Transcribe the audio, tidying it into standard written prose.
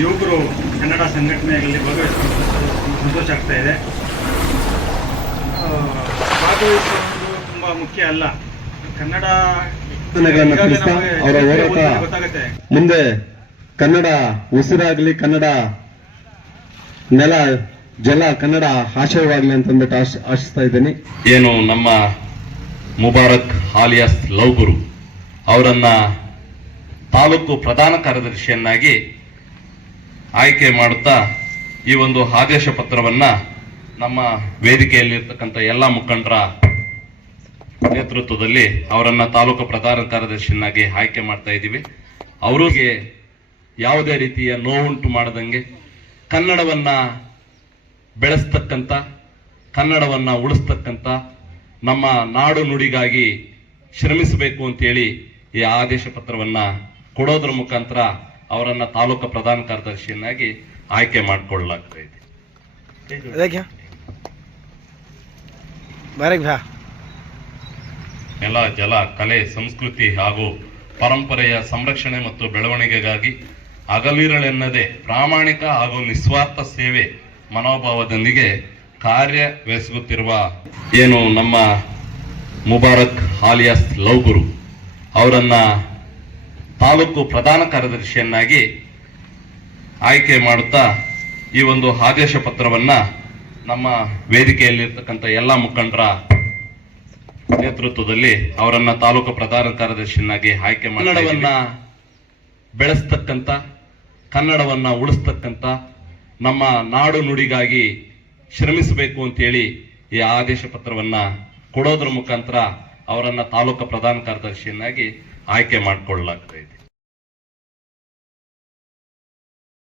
ಯುವಕರು ಕನ್ನಡ ಸಂಘಟನೆಯಲ್ಲಿ ಭಾಗವಹಿಸುವುದು ಸಂತೋಷ ಆಗ್ತಾ ಇದೆ. ಭಾಗವಹಿಸುವುದು ತುಂಬ ಮುಖ್ಯ ಅಲ್ಲ, ಕನ್ನಡ ಅವರ ಹೋರಾಟ ಗೊತ್ತಾಗುತ್ತೆ. ಮುಂದೆ ಕನ್ನಡ ಉಸಿರಾಗ್ಲಿ, ಕನ್ನಡ ನೆಲ ಜಲ ಕನ್ನಡ ಆಶಯವಾಗ್ಲಿ ಅಂತಂದ್ಬಿಟ್ಟು ಆಶಿಸ್ತಾ ಇದ್ದೀನಿ. ಏನು ನಮ್ಮ ಮುಬಾರಕ್ ಆಲಿಯಾಸ್ ಲವ್ಗುರು ಅವರನ್ನ ತಾಲೂಕು ಪ್ರಧಾನ ಕಾರ್ಯದರ್ಶಿಯನ್ನಾಗಿ ಆಯ್ಕೆ ಮಾಡುತ್ತಾ ಈ ಒಂದು ಆದೇಶ ಪತ್ರವನ್ನ ನಮ್ಮ ವೇದಿಕೆಯಲ್ಲಿರ್ತಕ್ಕಂಥ ಎಲ್ಲ ಮುಖಂಡರ ನೇತೃತ್ವದಲ್ಲಿ ಅವರನ್ನ ತಾಲೂಕು ಪ್ರಧಾನ ಕಾರ್ಯದರ್ಶಿಯನ್ನಾಗಿ ಆಯ್ಕೆ ಮಾಡ್ತಾ ಇದ್ದೀವಿ. ಅವರಿಗೆ ಯಾವುದೇ ರೀತಿಯ ನೋವುಂಟು ಮಾಡದಂಗೆ ಕನ್ನಡವನ್ನ ಬೆಳೆಸ್ತಕ್ಕಂಥ, ಕನ್ನಡವನ್ನ ಉಳಿಸ್ತಕ್ಕಂಥ, ನಮ್ಮ ನಾಡು ನುಡಿಗಾಗಿ ಶ್ರಮಿಸಬೇಕು ಅಂತೇಳಿ ಈ ಆದೇಶ ಪತ್ರವನ್ನ ಕೊಡೋದ್ರ ಮುಖಾಂತರ ಅವರನ್ನ ತಾಲೂಕು ಪ್ರಧಾನ ಕಾರ್ಯದರ್ಶಿಯನ್ನಾಗಿ ಆಯ್ಕೆ ಮಾಡಿಕೊಳ್ಳಲಾಗ್ತಾ ಇದೆ. ನೆಲ, ಜಲ, ಕಲೆ, ಸಂಸ್ಕೃತಿ ಹಾಗೂ ಪರಂಪರೆಯ ಸಂರಕ್ಷಣೆ ಮತ್ತು ಬೆಳವಣಿಗೆಗಾಗಿ ಹಗಲಿರುಳೆನ್ನದೆ ಪ್ರಾಮಾಣಿಕ ಹಾಗೂ ನಿಸ್ವಾರ್ಥ ಸೇವೆ ಮನೋಭಾವದೊಂದಿಗೆ ಕಾರ್ಯವೆಸಗುತ್ತಿರುವ ಏನು ನಮ್ಮ ಮುಬಾರಕ್ ಆಲಿಯಾಸ್ ಲವ್ಗುರು ಅವರನ್ನ ತಾಲೂಕು ಪ್ರಧಾನ ಕಾರ್ಯದರ್ಶಿಯನ್ನಾಗಿ ಆಯ್ಕೆ ಮಾಡುತ್ತಾ ಈ ಒಂದು ಆದೇಶ ಪತ್ರವನ್ನ ನಮ್ಮ ವೇದಿಕೆಯಲ್ಲಿರ್ತಕ್ಕಂಥ ಎಲ್ಲ ಮುಖಂಡರ ನೇತೃತ್ವದಲ್ಲಿ ಅವರನ್ನ ತಾಲೂಕು ಪ್ರಧಾನ ಕಾರ್ಯದರ್ಶಿಯನ್ನಾಗಿ ಆಯ್ಕೆ ಮಾಡಿ ಕನ್ನಡವನ್ನ ಬೆಳೆಸ್ತಕ್ಕಂಥ, ಕನ್ನಡವನ್ನ ಉಳಿಸ್ತಕ್ಕಂಥ, ನಮ್ಮ ನಾಡು ನುಡಿಗಾಗಿ ಶ್ರಮಿಸಬೇಕು ಅಂತೇಳಿ ಈ ಆದೇಶ ಪತ್ರವನ್ನ ಕೊಡೋದ್ರ ಮುಖಾಂತರ ಅವರನ್ನ ತಾಲೂಕು ಪ್ರಧಾನ ಕಾರ್ಯದರ್ಶಿಯನ್ನಾಗಿ ಆಯ್ಕೆ ಮಾಡಿಕೊಳ್ಳಲಾಗ್ತಾ ಇದೆ.